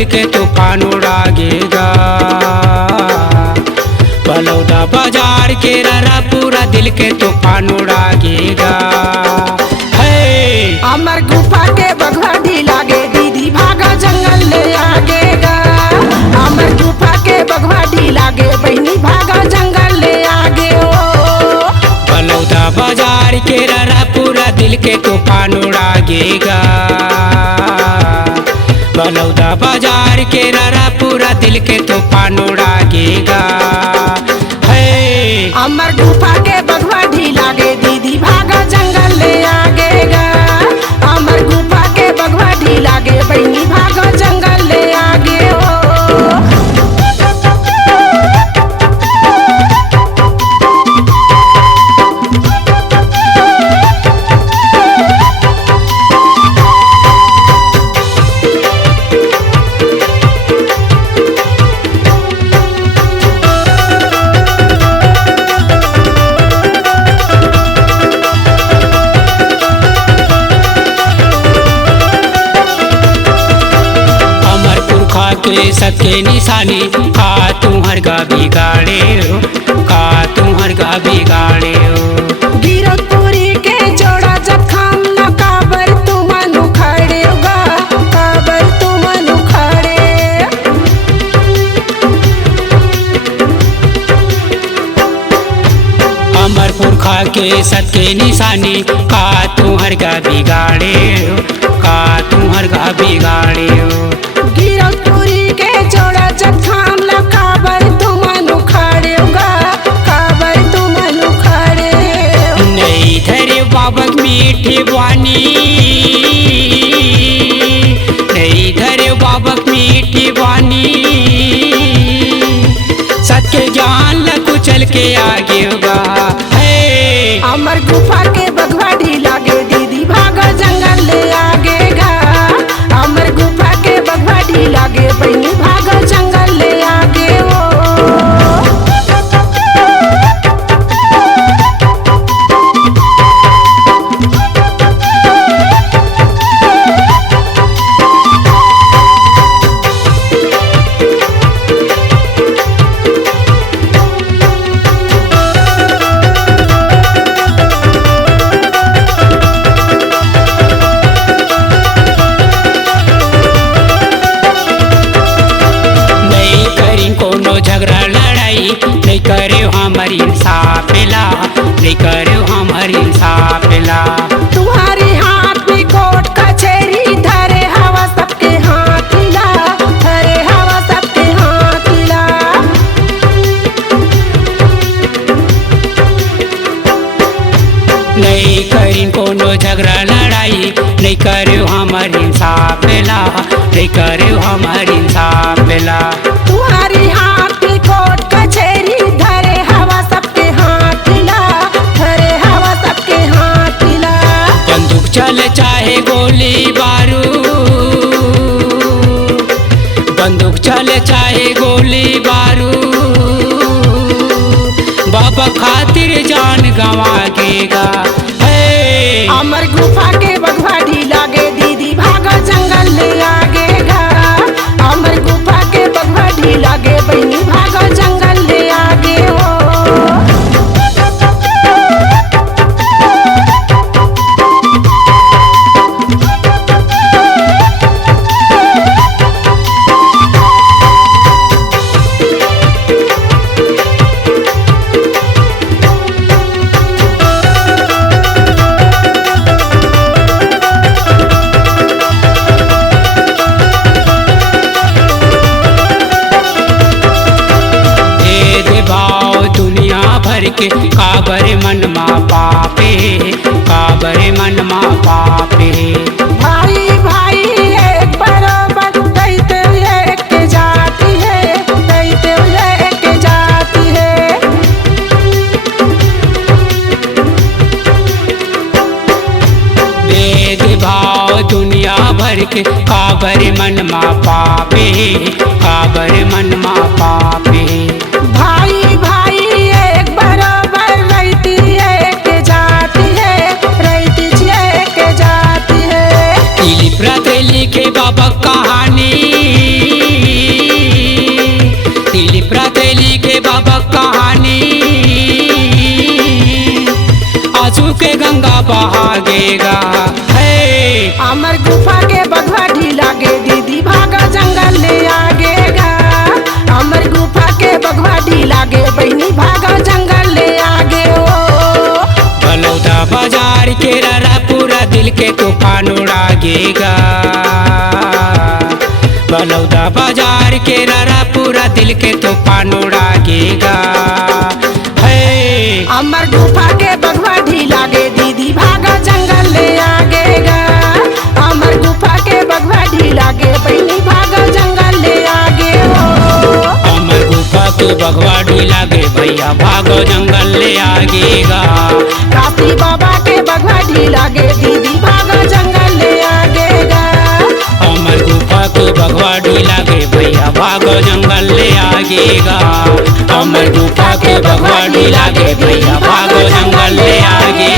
दिल के तूफान उड़ाएगा। बलौदा बाजार के ररा पूरा दिल के तूफान उड़ाएगा। अमर गुफा के बघवा ढीला गे दीदी भागा जंगल ले आगेगा। अमर गुफा के बघवा ढीला गे बहनी भागा जंगल ले आगे ओ। बलौदा बाजार के ररा पूरा दिल के तूफान उड़ाएगा। बलौदा बाजार के ररा पूरा दिल के तूफान उड़ाएगा। अमर गुफा के बघवा ढीला गे दीदी भागा जंगल ले आगेगा। अमर गुफा के बघवा ढीला गे बहनी भागा जंगल ले आगे ओ। के सबके निशानी का तुम्हार गा बिगाड़े हो, का तुम्हार गा बिगाड़े हो। गिरतपुरी के जोड़ा जखम न काबर तुम उखड़े होगा, काबर तुम उखड़े। अमर पुरखा के सबके निशानी का तुम्हार गा बिगाड़े हो, का तुम्हार गा बिगाड़े हो। गिरतपुरी के जोड़ा जखम न काबर तुम उखड़े होगा, काबर तुम उखड़े। नहीं धरे बाबक मीठी वानी, नहीं धरे बाबक मीठी वानी। सत्य ज्ञान ल कुचल के आगे होगा। अमर गुफा के बघवा ढीला गे दीदी भागा जंगल ले आगेगा। अमर गुफा के बघवा ढीला गे बहनी भागा जंगल ले आगे ओ। झगड़ा लड़ाई नहीं करे हमारी इंसाफ ला, नहीं करे हमारी इंसाफ ला। तुम्हारी हाथ में कोर्ट कचहरी धरे हवा सबके हाथ ला, धरे हवा सबके हाथ ला। नहीं करी कोनो झगड़ा लड़ाई नहीं करे हमारी इंसाफ ला, नहीं करे हमारी इंसाफ ला। तुम्हारी हाथ में कोर्ट कचहरी धरे हवा सबके हाथ ला, धरे हवा सबके हाथ ला। बंदूक चले चाहे गोली बारूद, बंदूक चले चाहे गोली बारूद। बाबा खातिर जान गंवाएगा। अमर गुफा के बघवा ढीला गे दीदी भागा जंगल ले आगेगा। अमर गुफा के बघवा ढीला गे बहनी भागा जंगल ले आगे ओ। के काबर मन मा पापे, काबर मन मा पापे। भाई भाई एक बराबर कहते एक जाति है, कहते एक जाति है। भेद भाव दुनिया भर के काबर मन मा पापे, काबर मन मा पापे। भाई भाई एक बराबर रहती एक जाति है, रहती एक जाति है। लिखे बाबा कहानी, भागेगा। हे अमर गुफा के बगवा ढीला गे दीदी भागा जंगल ले आगेगा। अमर गुफा के बगवा ढीला गे बहनी भागा जंगल ले आगे ओ। बलौदा बाजार के ररा पूरा दिल के तूफान उड़ागेगा। बलौदा बाजार के ररा पूरा दिल के तूफान उड़ागेगा। हे अमर गुफा के बगवा ढीला गे दीदी भागा जंगल ले आगेगा। अमर गुफा के बगवा ढीला गे बहनी भागा जंगल ले आगे ओ। अमर गुफा के बगवा ढीला गे भैया भागो जंगल ले आगेगा। काशी बाबा के बगवा ढीला गे दीदी भागा जंगल ले आगेगा। अमर गुफा के बगवा ढीला गे भैया भागो जंगल ले आगेगा। अमर गुफा के बगवा ढीला गे भैया भागो जंगल ले आगे।